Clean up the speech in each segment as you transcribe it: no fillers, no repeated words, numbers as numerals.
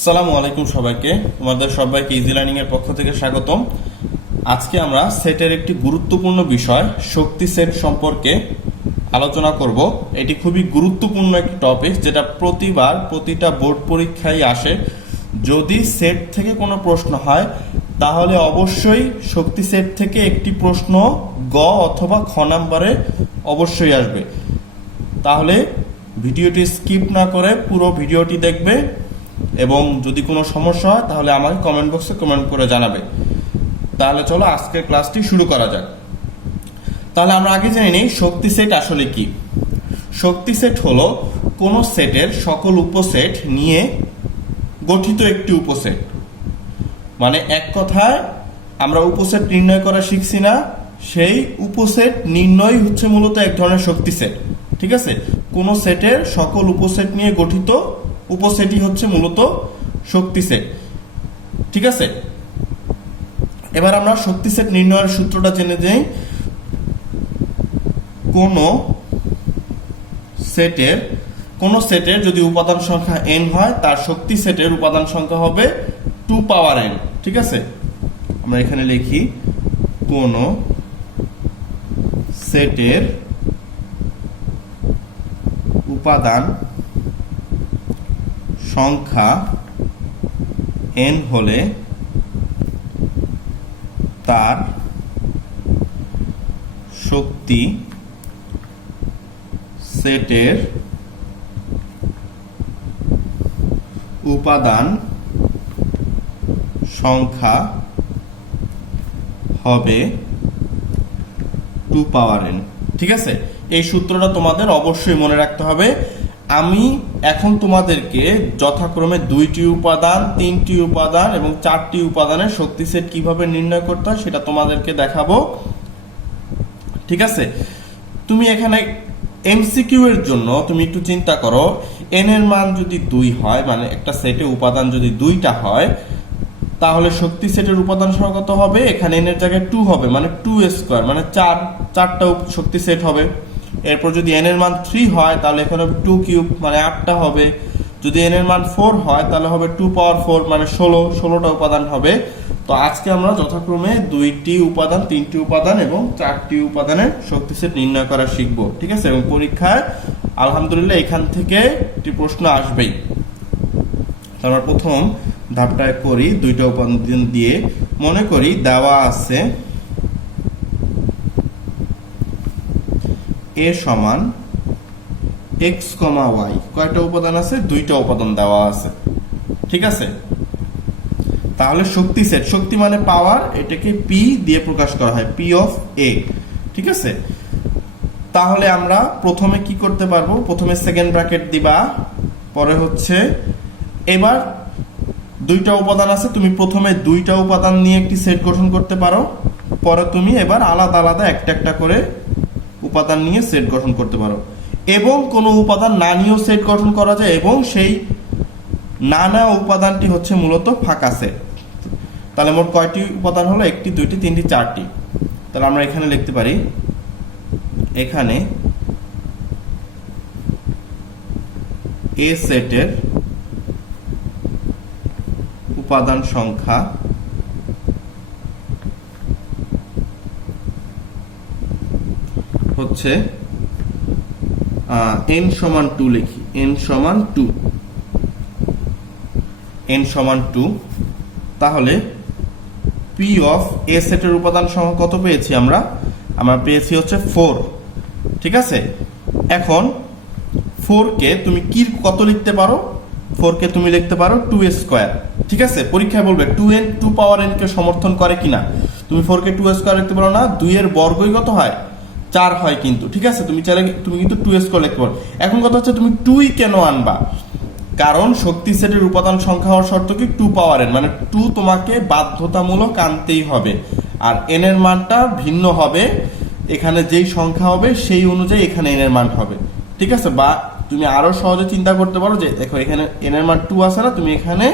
আসসালামু আলাইকুম সবাইকে, তোমাদের সবাইকে ইজি লার্নিং এর পক্ষ থেকে স্বাগতম। আজকে আমরা সেটের একটি গুরুত্বপূর্ণ বিষয় শক্তি সেট সম্পর্কে আলোচনা করব। এটি খুবই গুরুত্বপূর্ণ একটি টপিক, যেটা প্রতিটা বোর্ড পরীক্ষায় আসে। যদি সেট থেকে কোনো প্রশ্ন হয় তাহলে অবশ্যই শক্তি সেট থেকে একটি প্রশ্ন গ অথবা খ নাম্বারে অবশ্যই আসবে। তাহলে ভিডিওটি স্কিপ না করে পুরো ভিডিওটি দেখবে এবং যদি কোনো সমস্যা হয় তাহলে আমাকে কমেন্ট বক্সে কমেন্ট করে জানাবে। তাহলে চলো আজকের ক্লাসটি শুরু করা যাক। তাহলে আমরা আগে জেনে নিই শক্তি সেট আসলে কি। শক্তি সেট হলো কোনো সেটের সকল উপসেট নিয়ে গঠিত একটি উপসেট। মানে এক কথায় আমরা উপসেট নির্ণয় করা শিখছি না, সেই উপসেট নির্ণয় হচ্ছে মূলত এক ধরনের শক্তি সেট। ঠিক আছে, কোনো সেটের সকল উপসেট নিয়ে গঠিত উপসেটই হচ্ছে মূলত শক্তি সেট। ঠিক আছে, এবার আমরা শক্তি সেট নির্ণয়ের সূত্রটা জেনে যাই। কোন সেটের যদি উপাদান সংখ্যা n হয়, তার শক্তি সেটের উপাদান সংখ্যা হবে 2 পাওয়ার n। ঠিক আছে, আমরা এখানে লিখি কোন সেটের উপাদান সংখ্যা n হলে তার শক্তি সেটের উপাদান সংখ্যা হবে 2 পাওয়ার n। ঠিক আছে, এই সূত্রটা তোমাদের অবশ্যই মনে রাখতে হবে। আমি এখন তোমাদেরকে যথাক্রমে 2টি উপাদান, 3টি উপাদান এবং 4টি উপাদানের শক্তি সেট কিভাবে নির্ণয় করতে হয় সেটা তোমাদেরকে দেখাবো। ঠিক আছে, তুমি এখানে এমসিকিউ এর জন্য তুমি একটু চিন্তা করো, n এর মান যদি 2 হয়, মানে একটা সেটে উপাদান যদি 2টা হয়, তাহলে শক্তি সেটের উপাদান সংখ্যা কত হবে? এখানে n এর জায়গায় 2 হবে, মানে 2 স্কয়ার, মানে 4টা শক্তি সেট হবে। এরপর যদি n এর মান 3 হয় তাহলে এখানে 2 কিউব, মানে 8টা হবে। যদি n এর মান 4 হয় তাহলে হবে 2 পাওয়ার 4, মানে 16টা উপাদান হবে। তো আজকে আমরা যথাক্রমে 2টি উপাদান, 3টি উপাদান এবং 4টি উপাদানের শক্তি সেট নির্ণয় করা শিখব। ঠিক আছে, এবং পরীক্ষায় আলহামদুলিল্লাহ এখান থেকে একটি প্রশ্ন আসবেই। আমরা প্রথম ধাপটা করি 2টা উপাদান দিয়ে। মনে করি দেওয়া আছে a সমান x, y। কয়টা উপাদান আছে? 2টা উপাদান দেওয়া আছে। ঠিক আছে, তাহলে শক্তি সেট, শক্তি মানে পাওয়ার, এটাকে p দিয়ে প্রকাশ করা হয়, p অফ a। ঠিক আছে, তাহলে আমরা প্রথমে কি করতে পারবো? প্রথমে সেকেন্ড ব্র্যাকেট দিবা, পরে হচ্ছে এবার 2টা উপাদান আছে, তুমি প্রথমে 2টা উপাদান নিয়ে একটি সেট গঠন করতে পারো, পরে তুমি এবার আলাদা আলাদা একটা একটা করে উপাদান নিয়ে সেট গঠন করতে পারো। এবং কোনো উপাদান না নিয়েও সেট গঠন করা যায়, এবং সেই না নেওয়া উপাদানটি হচ্ছে মূলত ফাঁকা সেট। তাহলে মোট কয়টি উপাদান হলো? 1টি, 2টি, 3টি, 4টি। তাহলে আমরা এখানে লিখতে পারি, এখানে এ সেটের উপাদান সংখ্যা হচ্ছে n সমান 2। লিখি n সমান 2, n সমান 2। তাহলে p অফ a সেটের উপাদান সংখ্যা কত পেয়েছি আমরা পেয়েছি হচ্ছে 4। ঠিক আছে, এখন 4 কে তুমি কি কত লিখতে পারো? 4 কে তুমি লিখতে পারো 2 স্কয়ার। ঠিক আছে, পরীক্ষায় বলবে 2 পাওয়ার n কে সমর্থন করে কিনা। তুমি 4 কে 2 স্কয়ার লিখতে পারো না, 2 এর বর্গই কত হয়? 4 হয় কিন্তু। ঠিক আছে, তুমি চাইলে তুমি কিন্তু 2 স্কয়ার লিখতে পারো। এখন কথা হচ্ছে তুমি 2ই কেন আনবা? কারণ শক্তি সেটের উপাদান সংখ্যা হওয়ার শর্ত কি? 2 পাওয়ার n, মানে 2 তোমাকে বাধ্যতামূলক আনতেই হবে। আর n এর মানটা ভিন্ন হবে, এখানে যেই সংখ্যা হবে সেই অনুযায়ী এখানে n এর মান হবে। ঠিক আছে, বা তুমি আরো সহজে চিন্তা করতে পারো যে দেখো এখানে n এর মান 2 আছে না, তুমি এখানে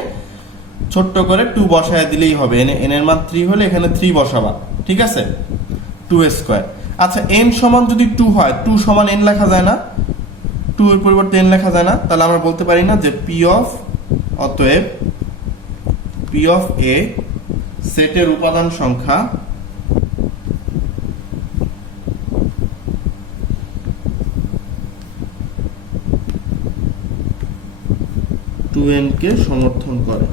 ছোট্ট করে 2 বসায় দিলেই হবে। n এর মান 3 হলে এখানে 3 বসাবা। ঠিক আছে, 2 স্কয়ার। আচ্ছা, n সমান যদি 2 হয়, 2 সমান n লেখা যায় না? 2 এর পরিবর্তে n লেখা যায় না? তাহলে আমরা বলতে পারি না যে p অফ অতএব পি অফ এ সেটের উপাদান সংখ্যা টু এন কে সমর্থন করে।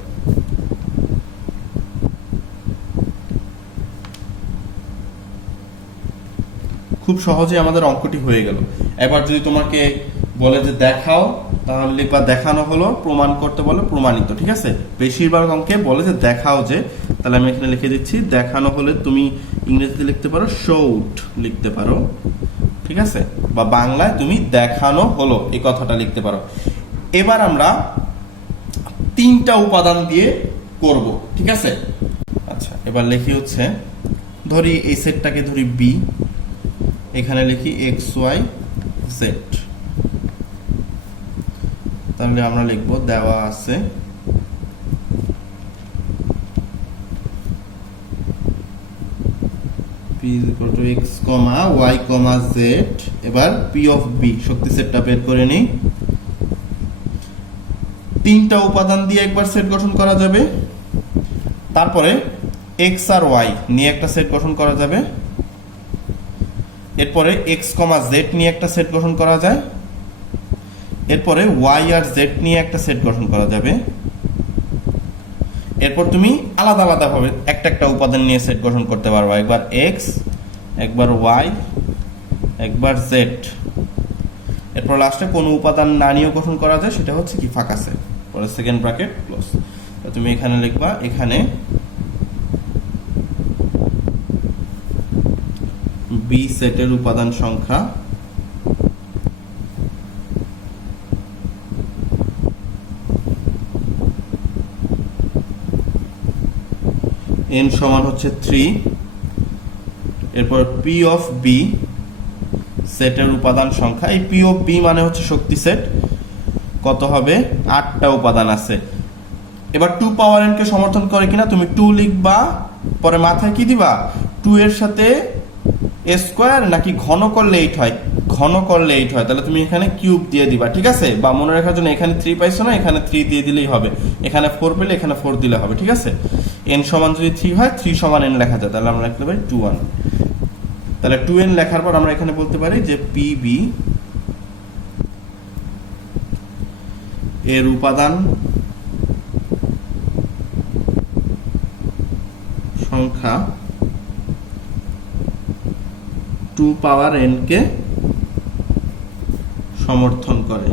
খুব সহজে আমাদের অঙ্কটি হয়ে গেল। এবার যদি তোমাকে বলে যে দেখাও, তাহলে লিখবা দেখানো হলো, প্রমাণ করতে বলে প্রমাণিত। ঠিক আছে, বেশিরভাগ অঙ্কে বলে যে দেখাও যে, তাহলে আমি এখানে লিখে দিচ্ছি দেখানো হলে তুমি ইংরেজিতে লিখতে পারো শোড লিখতে পারো। ঠিক আছে, বা বাংলায় তুমি দেখানো হলো এই কথাটা লিখতে পারো। এবার আমরা তিনটা উপাদান দিয়ে করব। ঠিক আছে, আচ্ছা এবার লিখি হচ্ছে, ধরি এই সেটটাকে ধরি বি, এখানে লিখি এক্স ওয়াই জেড। তাহলে আমরা লিখব দেওয়া আছে P equal to X comma Y comma Z. এবার পি অফ বি শক্তি সেটটা বের করে নিই। তিনটা উপাদান দিয়ে একবার সেট গঠন করা যাবে, তারপরে এক্স আর ওয়াই নিয়ে একটা সেট গঠন করা যাবে, এরপরে এক্স কমা জেড নিয়ে একটা সেট গঠন করা যায়, এরপরে ওয়াই আর জেড নিয়ে একটা সেট গঠন করা যাবে। এরপর তুমি আলাদা আলাদা ভাবে একটা একটা উপাদান নিয়ে সেট গঠন করতে পারবা, একবার এক্স, একবার ওয়াই, একবার জেড। এরপর লাস্টে কোনো উপাদান না নিয়েও গঠন করা যায়, সেটা হচ্ছে কি ফাঁকা সেট। পরে সেকেন্ড ব্র্যাকেট ক্লোজ। তুমি এখানে লিখবা এখানে বি সেটের উপাদান সংখ্যা n সমান হচ্ছে 3। এরপর পি অফ বি সেটের উপাদান সংখ্যা, এই পি অফ বি মানে হচ্ছে শক্তি সেট, কত হবে 8টা উপাদান আছে। এবার 2 পাওয়ার n কে সমর্থন করে কিনা তুমি 2 লিখবা, পরে মাথায় কি দিবা 2 এর সাথে a স্কয়ার নাকি ঘন করলে 8 হয়, ঘন করলে 8 হয়, তাহলে তুমি এখানে কিউব দিয়ে দিবা। ঠিক আছে, বা মনে রাখার জন্য এখানে 3 পাইছো না, এখানে 3 দিয়ে দিলেই হবে, এখানে 4 পেলে এখানে 4 দিলে হবে। ঠিক আছে, n সমান যদি 3 হয় 3 সমান n লেখা যায়, তাহলে আমরা লিখতে পারি 2n। তাহলে 2n লেখার পর আমরা এখানে বলতে পারি যে pb এর উপাদান সংখ্যা 2 পাওয়ার n কে সমর্থন করে।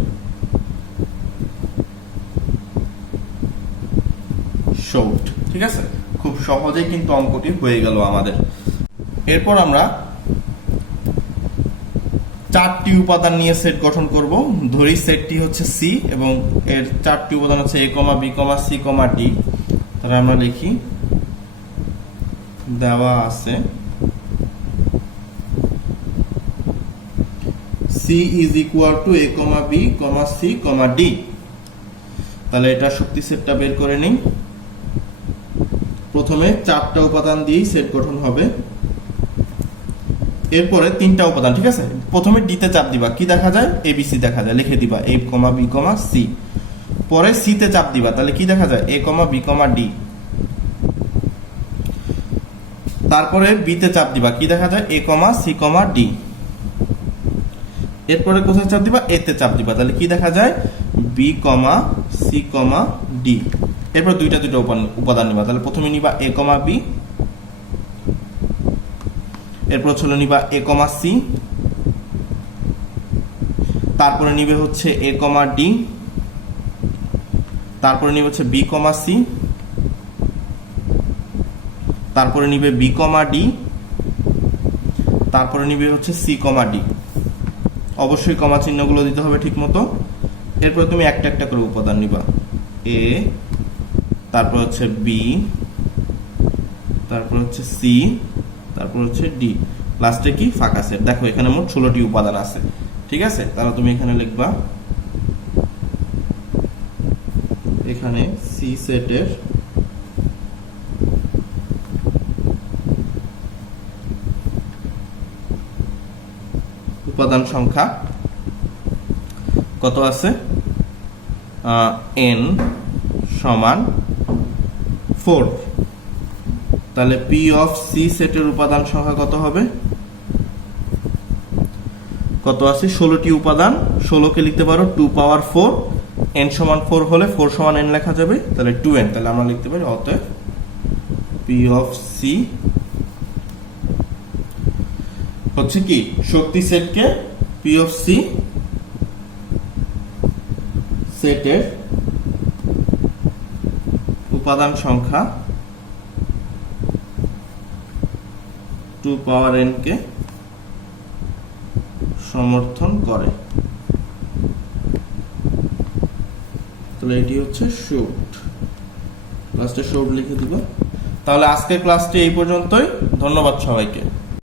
শর্ট। ঠিক আছে, খুব সহজেই কিন্তু অঙ্কটি হয়ে গেল আমাদের। এরপর আমরা 4টি উপাদান নিয়ে সেট গঠন করব। ধরি সেটটি হচ্ছে সি এবং এর 4টি উপাদান হচ্ছে A comma B comma C comma D. তাহলে আমরা লিখি দেওয়া আছে C is equal to A comma B comma C comma D. তাহলে এটা শক্তি সেটটা বের করে নিই। প্রথমে 4টা উপাদান দিয়েই সেট গঠন হবে, এরপরে 3টা উপাদান। ঠিক আছে, প্রথমে ডি তে চাপ দিবা, কি দেখা যায় এবিসি দেখা যায়, লিখে দিবা এ কমা বি কমা সি। পরে সি তে চাপ দিবা, তাহলে কি দেখা যায় এ কমা বি কমা ডি। তারপরে বি তে চাপ দিবা, কি দেখা যায় এ কমা সি কমা ডি। এরপরে কোথায় চাপ দিবা এ তে চাপ দিবা, তাহলে কি দেখা যায় B comma C comma D. এরপর দুইটা উপাদান নিবা, তাহলে প্রথমে নিবা এ কমা বি, এরপর চলে নিবা এ কমা সি, তারপরে নিবে হচ্ছে এ কমা ডি, তারপরে নিবে হচ্ছে বি কমা সি, তারপরে নিবে বি কমা ডি, তারপরে নিবে হচ্ছে সি কমা ডি। অবশ্যই কমা চিহ্নগুলো দিতে হবে ঠিক মতো। এরপর তুমি একটা একটা করে উপাদান নিবা, এ, তারপর হচ্ছে বি, তারপর হচ্ছে সি, তারপর হচ্ছে ডি, লাস্টে কি ফাঁকা সেট। দেখো এখানে মোট 16টি উপাদান আছে। ঠিক আছে, তাহলে তুমি এখানে লিখবা এখানে সি সেটের উপাদান সংখ্যা কত আছে n সমান 4। তাহলে পি অফ সি সেটের উপাদান সংখ্যা কত হবে? কত আছে? 16টি উপাদান। 16কে লিখতে পারো 2 পাওয়ার 4, n সমান 4 হলে 4 সমান n লেখা যাবে, তাহলে 2n। তাহলে আমরা লিখতে পারি অতএব পি অফ সি হচ্ছে কি শক্তি সেটকে পি অফ সি সেটের উপাদান সংখ্যা 2 পাওয়ার n কে সমর্থন করে। তাহলে এটি হচ্ছে শর্ট, লাস্টে শর্ট লিখে দিব। তাহলে আজকের ক্লাসটি এই পর্যন্তই। ধন্যবাদ সবাইকে।